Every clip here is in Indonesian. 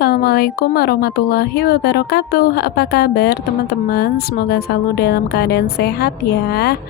Assalamualaikum warahmatullahi wabarakatuh. Apa kabar teman-teman? Semoga selalu dalam keadaan sehat ya.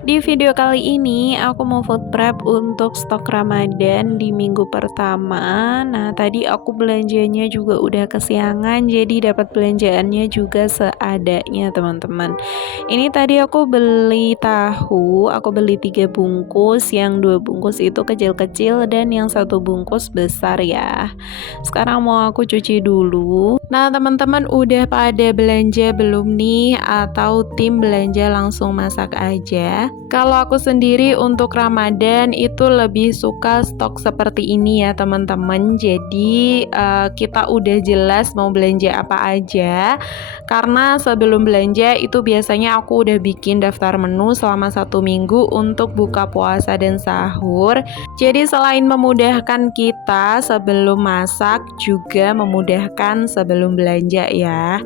Di video kali ini aku mau food prep untuk stok Ramadan di minggu pertama. Nah, tadi aku belanjanya juga udah kesiangan, jadi dapat belanjaannya juga seadanya, teman-teman. Ini tadi aku beli tahu, aku beli 3 bungkus, yang 2 bungkus itu kecil-kecil dan yang 1 bungkus besar ya. Sekarang mau aku cuci dulu. Nah, teman-teman udah pada belanja belum nih? Atau tim belanja langsung masak aja? Kalau aku sendiri untuk Ramadan itu lebih suka stok seperti ini ya teman-teman. Jadi kita udah jelas mau belanja apa aja. Karena sebelum belanja itu biasanya aku udah bikin daftar menu selama 1 minggu untuk buka puasa dan sahur. Jadi selain memudahkan kita sebelum masak, juga memudahkan sebelum belanja ya.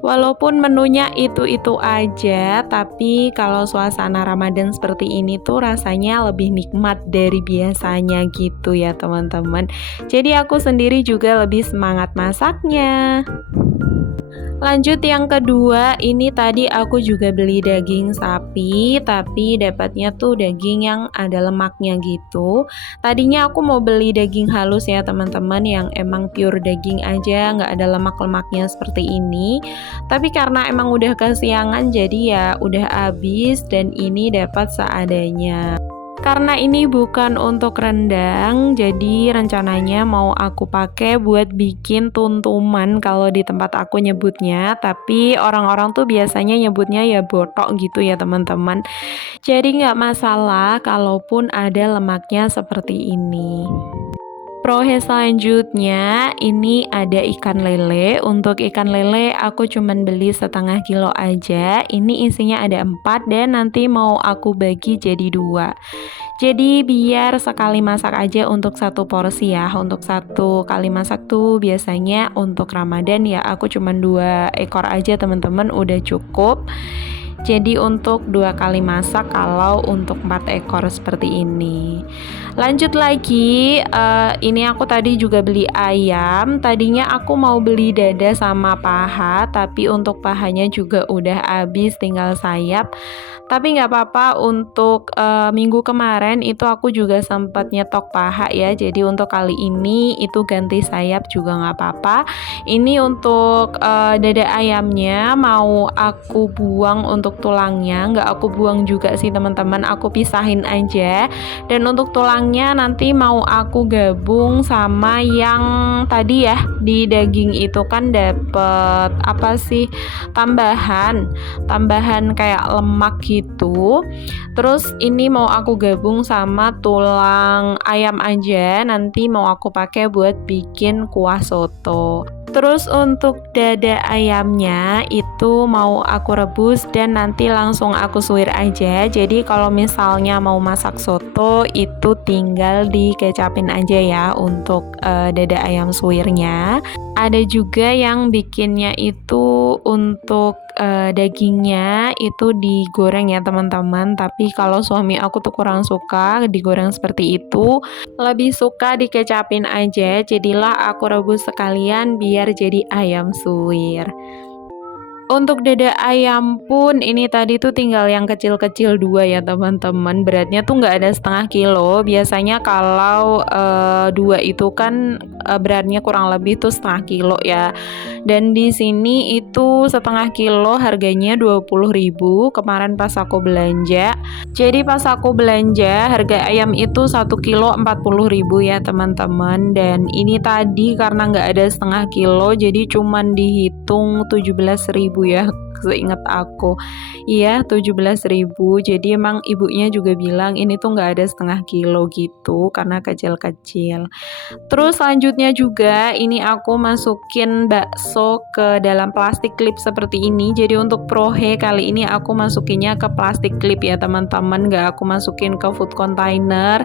Walaupun menunya itu-itu aja, tapi kalau suasana Ramadan seperti ini tuh rasanya lebih nikmat dari biasanya gitu ya teman-teman. Jadi aku sendiri juga lebih semangat masaknya. Lanjut yang kedua, ini tadi aku juga beli daging sapi, tapi dapatnya tuh daging yang ada lemaknya gitu. Tadinya aku mau beli daging halus ya teman-teman, yang emang pure daging aja, nggak ada lemak-lemaknya seperti ini. Tapi karena emang udah kesiangan, jadi ya udah habis dan ini dapat seadanya. Karena ini bukan untuk rendang, jadi rencananya mau aku pakai buat bikin tuntuman kalau di tempat aku nyebutnya, tapi orang-orang tuh biasanya nyebutnya ya botok gitu ya teman-teman. Jadi nggak masalah kalaupun ada lemaknya seperti ini. Proses selanjutnya ini ada ikan lele. Untuk ikan lele aku cuman beli setengah kilo aja. Ini isinya ada 4 dan nanti mau aku bagi jadi 2. Jadi biar sekali masak aja untuk 1 porsi ya. Untuk 1 kali masak tuh biasanya untuk Ramadan ya aku cuman 2 ekor aja teman-teman, udah cukup. Jadi untuk 2 kali masak kalau untuk 4 ekor seperti ini. Lanjut lagi, ini aku tadi juga beli ayam. Tadinya aku mau beli dada sama paha, tapi untuk pahanya juga udah habis, tinggal sayap. Tapi nggak apa-apa, untuk minggu kemarin itu aku juga sempat nyetok paha ya. Jadi untuk kali ini itu ganti sayap juga nggak apa-apa. Ini untuk dada ayamnya mau aku buang untuk tulangnya, nggak aku buang juga sih teman-teman, aku pisahin aja. Dan untuk tulangnya nanti mau aku gabung sama yang tadi ya, di daging itu kan dapet apa sih, tambahan kayak lemak gitu. Terus ini mau aku gabung sama tulang ayam aja, nanti mau aku pakai buat bikin kuah soto. Terus untuk dada ayamnya itu mau aku rebus dan nanti langsung aku suwir aja. Jadi kalau misalnya mau masak soto itu tinggal dikecapin aja ya untuk dada ayam suwirnya. Ada juga yang bikinnya itu untuk dagingnya itu digoreng ya teman-teman. Tapi kalau suami aku tuh kurang suka digoreng seperti itu, lebih suka dikecapin aja. Jadilah aku rebus sekalian biar jadi ayam suwir. Untuk dada ayam pun ini tadi tuh tinggal yang kecil-kecil 2 ya teman-teman. Beratnya tuh nggak ada setengah kilo. Biasanya kalau 2 itu kan beratnya kurang lebih tuh setengah kilo ya. Dan di sini itu setengah kilo harganya 20.000 kemarin pas aku belanja. Jadi pas aku belanja harga ayam itu 1 kilo 40.000 ya teman-teman. Dan ini tadi karena nggak ada setengah kilo jadi cuman dihitung 17.000 ya, seingat aku. Iya, 17.000. Jadi emang ibunya juga bilang ini tuh nggak ada setengah kilo gitu karena kecil-kecil. Terus selanjutnya juga ini aku masukin bakso ke dalam plastik klip seperti ini. Jadi untuk prohe kali ini aku masukinnya ke plastik klip ya teman-teman, nggak aku masukin ke food container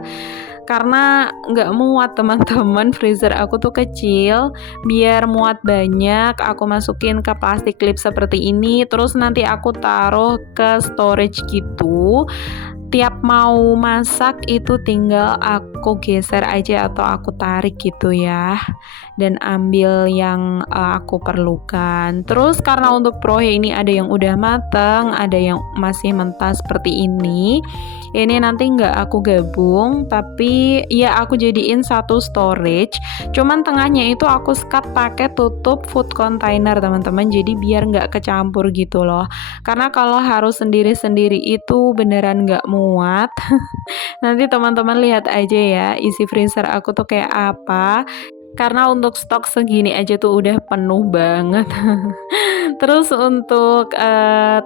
karena nggak muat teman-teman, freezer aku tuh kecil. Biar muat banyak aku masukin ke plastik klip seperti ini, terus nanti aku taruh ke storage gitu. tiap mau masak itu tinggal aku geser aja atau aku tarik gitu ya, dan ambil yang aku perlukan. Terus karena untuk prohe ini ada yang udah mateng, ada yang masih mentah seperti ini nanti nggak aku gabung, tapi ya aku jadiin satu storage, cuman tengahnya itu aku sekat pakai tutup food container teman-teman, jadi biar nggak kecampur gitu loh, karena kalau harus sendiri-sendiri itu beneran nggak muat. Nanti teman-teman lihat aja ya isi freezer aku tuh kayak apa, karena untuk stok segini aja tuh udah penuh banget. Terus untuk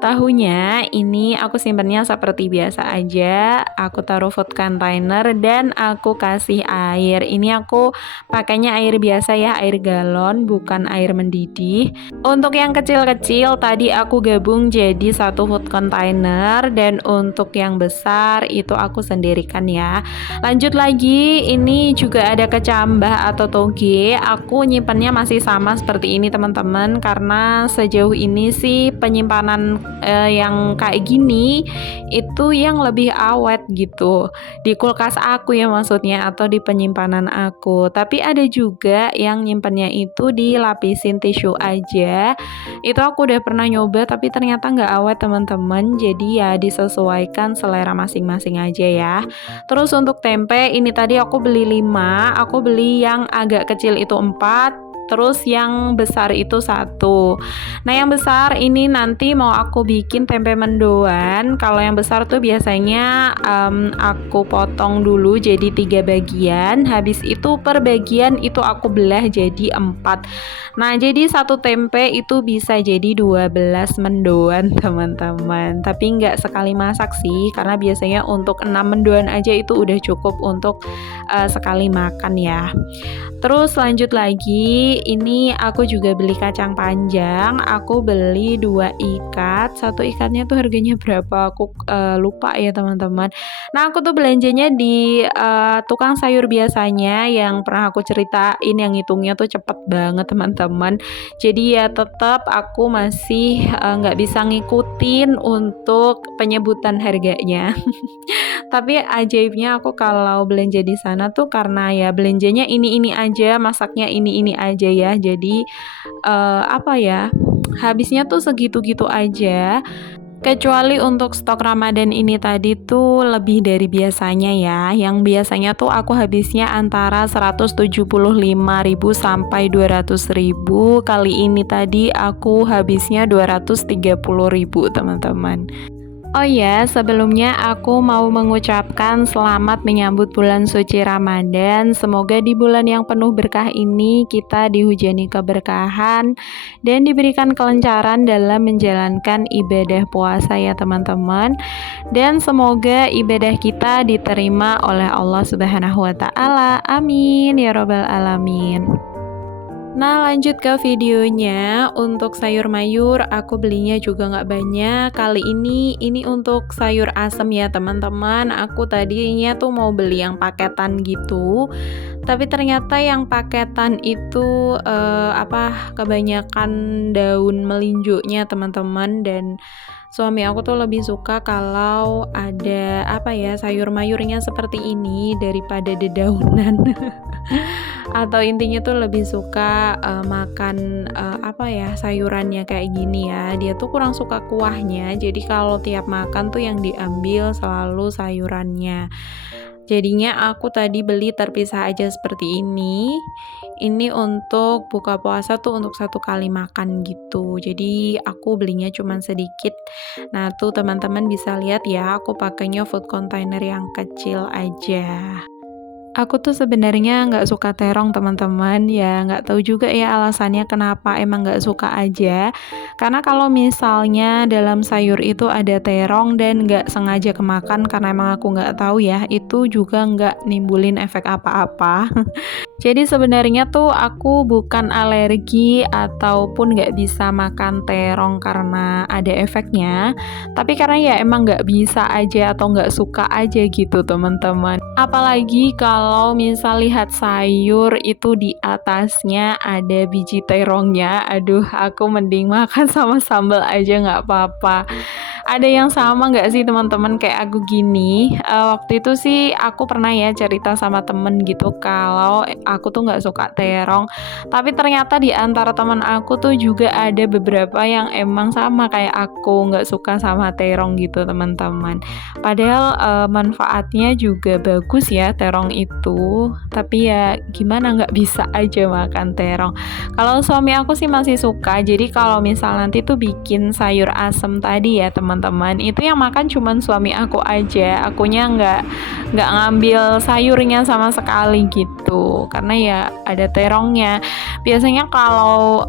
tahunya ini aku simpennya seperti biasa aja. Aku taruh food container dan aku kasih air. Ini aku pakainya air biasa ya, air galon, bukan air mendidih. Untuk yang kecil-kecil tadi aku gabung jadi satu food container, dan untuk yang besar itu aku sendirikan ya. Lanjut lagi, ini juga ada kecambah atau toge. Aku nyimpannya masih sama seperti ini teman-teman, karena sejauh ini sih penyimpanan yang kayak gini itu yang lebih awet gitu di kulkas aku ya, maksudnya, atau di penyimpanan aku. Tapi ada juga yang nyimpannya itu dilapisin tisu aja. Itu aku udah pernah nyoba tapi ternyata nggak awet teman-teman, jadi ya disesuaikan selera masing-masing aja ya. Terus untuk tempe ini tadi aku beli 5, aku beli yang agak kecil itu 4, terus yang besar itu 1. Nah yang besar ini nanti mau aku bikin tempe mendoan. Kalau yang besar tuh biasanya aku potong dulu jadi 3 bagian, habis itu per bagian itu aku belah jadi 4. Nah jadi satu tempe itu bisa jadi 12 mendoan teman-teman, tapi nggak sekali masak sih, karena biasanya untuk 6 mendoan aja itu udah cukup untuk sekali makan ya. Terus lanjut lagi, ini aku juga beli kacang panjang. Aku beli 2 ikat. Satu ikatnya tuh harganya berapa? Aku lupa ya teman-teman. Nah aku tuh belanjanya di tukang sayur biasanya yang pernah aku ceritain, yang hitungnya tuh cepet banget teman-teman. Jadi ya tetap aku masih nggak bisa ngikutin untuk penyebutan harganya. Tapi ajaibnya aku kalau belanja di sana tuh karena ya belanjanya ini aja, masaknya ini aja ya. Jadi apa ya? Habisnya tuh segitu-gitu aja. Kecuali untuk stok Ramadan ini tadi tuh lebih dari biasanya ya. Yang biasanya tuh aku habisnya antara 175.000 sampai 200.000. Kali ini tadi aku habisnya 230.000 teman-teman. Oh ya, sebelumnya aku mau mengucapkan selamat menyambut bulan suci Ramadan. Semoga di bulan yang penuh berkah ini kita dihujani keberkahan dan diberikan kelancaran dalam menjalankan ibadah puasa ya teman-teman. Dan semoga ibadah kita diterima oleh Allah Subhanahu wa taala. Amin ya robbal alamin. Nah lanjut ke videonya. Untuk sayur mayur aku belinya juga nggak banyak. Kali ini untuk sayur asem ya teman-teman. Aku tadinya tuh mau beli yang paketan gitu, tapi ternyata yang paketan itu kebanyakan daun melinjonya teman-teman. Dan suami aku tuh lebih suka kalau ada sayur mayurnya seperti ini daripada dedaunan. Atau intinya tuh lebih suka makan sayurannya kayak gini ya. Dia tuh kurang suka kuahnya, jadi kalau tiap makan tuh yang diambil selalu sayurannya. Jadinya aku tadi beli terpisah aja seperti ini. Ini untuk buka puasa tuh untuk 1 kali makan gitu. Jadi aku belinya cuman sedikit. Nah tuh teman-teman bisa lihat ya, aku pakainya food container yang kecil aja. Aku tuh sebenarnya nggak suka terong teman-teman, ya nggak tahu juga ya alasannya kenapa, emang nggak suka aja. Karena kalau misalnya dalam sayur itu ada terong dan nggak sengaja kemakan karena emang aku nggak tahu ya, itu juga nggak nimbulin efek apa-apa. Jadi sebenarnya tuh aku bukan alergi ataupun nggak bisa makan terong karena ada efeknya, tapi karena ya emang nggak bisa aja atau nggak suka aja gitu teman-teman. Apalagi kalau misal lihat sayur itu di atasnya ada biji terongnya, aduh aku mending makan sama sambal aja nggak apa-apa. Ada yang sama nggak sih teman-teman kayak aku gini? Waktu itu sih aku pernah ya cerita sama temen gitu kalau aku tuh nggak suka terong. Tapi ternyata di antara teman aku tuh juga ada beberapa yang emang sama kayak aku nggak suka sama terong gitu teman-teman. Padahal manfaatnya juga bagus ya terong itu. Tapi ya gimana nggak bisa aja makan terong. Kalau suami aku sih masih suka. Jadi kalau misal nanti tuh bikin sayur asem tadi ya teman-teman, itu yang makan cuman suami aku aja. Akunya nggak ngambil sayurnya sama sekali gitu. Karena ya ada terongnya. Biasanya kalau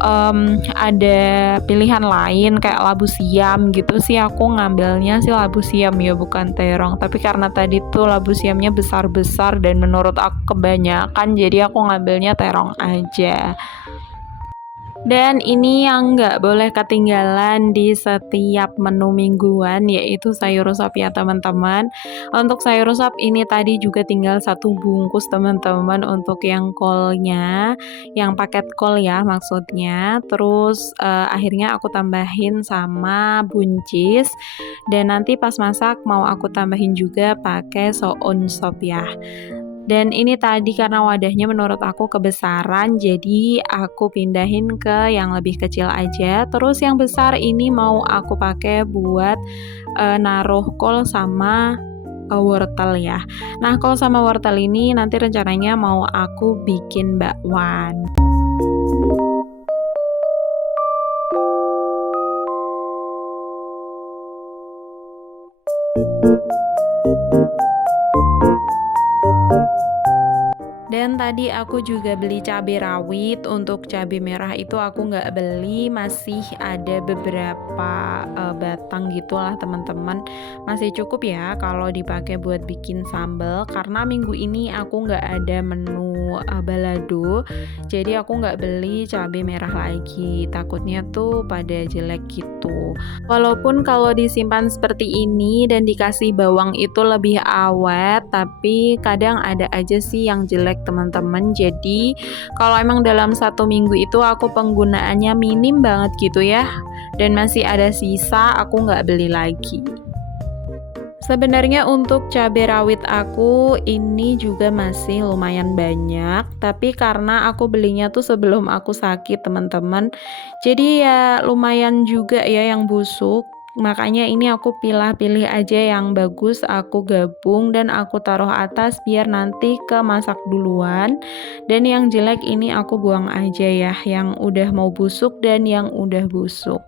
ada pilihan lain kayak labu siam gitu sih aku ngambilnya sih labu siam ya bukan terong. Tapi karena tadi tuh labu siamnya besar-besar dan menurut aku kebanyakan, jadi aku ngambilnya terong aja. Dan ini yang nggak boleh ketinggalan di setiap menu mingguan yaitu sayur sop ya teman-teman. Untuk sayur sop ini tadi juga tinggal satu bungkus teman-teman untuk yang kolnya, yang paket kol ya maksudnya. Terus akhirnya aku tambahin sama buncis dan nanti pas masak mau aku tambahin juga pakai soun sop ya. Dan ini tadi karena wadahnya menurut aku kebesaran, jadi aku pindahin ke yang lebih kecil aja. Terus yang besar ini mau aku pakai buat naruh kol sama wortel ya. Nah, kol sama wortel ini nanti rencananya mau aku bikin bakwan. Dan tadi aku juga beli cabai rawit. Untuk cabai merah itu aku nggak beli, masih ada beberapa batang gitulah teman-teman. Masih cukup ya kalau dipakai buat bikin sambal. Karena minggu ini aku nggak ada menu balado, jadi aku nggak beli cabai merah lagi. Takutnya tuh pada jelek gitu. Walaupun kalau disimpan seperti ini dan dikasih bawang itu lebih awet, tapi kadang ada aja sih yang jelek teman-teman. Jadi kalau emang dalam 1 minggu itu aku penggunaannya minim banget gitu ya, dan masih ada sisa, aku nggak beli lagi. Sebenarnya untuk cabai rawit aku ini juga masih lumayan banyak, tapi karena aku belinya tuh sebelum aku sakit teman-teman, jadi ya lumayan juga ya yang busuk. Makanya ini aku pilih-pilih aja yang bagus, aku gabung dan aku taruh atas biar nanti kemasak duluan. Dan yang jelek ini aku buang aja ya, yang udah mau busuk dan yang udah busuk.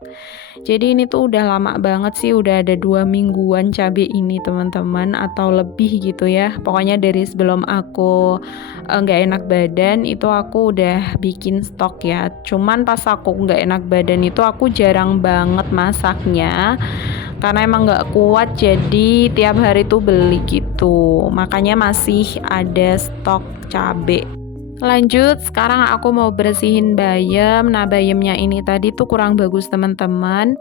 Jadi ini tuh udah lama banget sih, udah ada 2 mingguan cabai ini teman-teman, atau lebih gitu ya. Pokoknya dari sebelum aku nggak enak badan itu aku udah bikin stok ya. Cuman pas aku nggak enak badan itu aku jarang banget masaknya karena emang nggak kuat, jadi tiap hari tuh beli gitu. Makanya masih ada stok cabai. Lanjut, sekarang aku mau bersihin bayam. Nah, bayamnya ini tadi tuh kurang bagus teman-teman.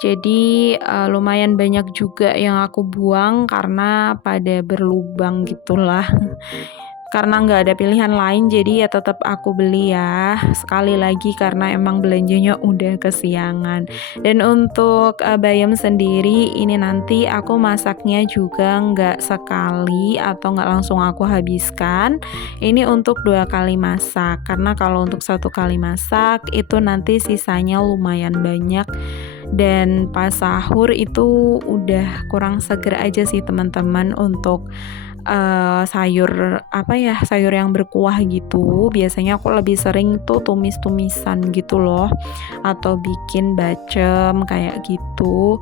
Jadi lumayan banyak juga yang aku buang karena pada berlubang gitulah. Karena nggak ada pilihan lain, jadi ya tetap aku beli ya. Sekali lagi karena emang belanjanya udah kesiangan. Dan untuk bayam sendiri ini nanti aku masaknya juga nggak sekali atau nggak langsung aku habiskan. Ini untuk 2 kali masak, karena kalau untuk 1 kali masak itu nanti sisanya lumayan banyak. Dan pas sahur itu udah kurang seger aja sih teman-teman untuk sayur apa ya, sayur yang berkuah gitu. Biasanya aku lebih sering tuh tumis-tumisan gitu loh, atau bikin bacem kayak gitu.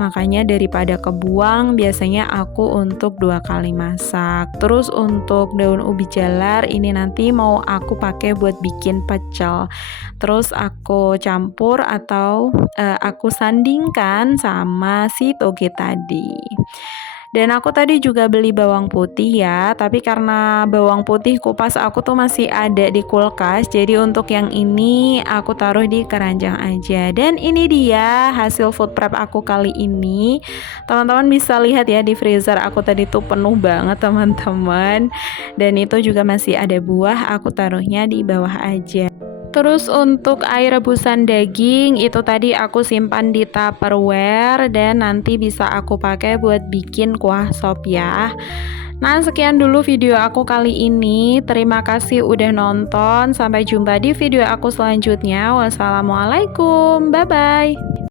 Makanya daripada kebuang, biasanya aku untuk 2 kali masak. Terus untuk daun ubi jalar ini nanti mau aku pakai buat bikin pecel. Terus aku campur atau aku sandingkan sama si toge tadi. Dan aku tadi juga beli bawang putih ya, tapi karena bawang putih kupas aku tuh masih ada di kulkas, jadi untuk yang ini aku taruh di keranjang aja. Dan ini dia hasil food prep aku kali ini. Teman-teman bisa lihat ya di freezer aku tadi tuh penuh banget teman-teman. Dan itu juga masih ada buah, aku taruhnya di bawah aja. Terus untuk air rebusan daging itu tadi aku simpan di Tupperware dan nanti bisa aku pakai buat bikin kuah sop ya. Nah, sekian dulu video aku kali ini. Terima kasih udah nonton. Sampai jumpa di video aku selanjutnya. Wassalamualaikum. Bye bye.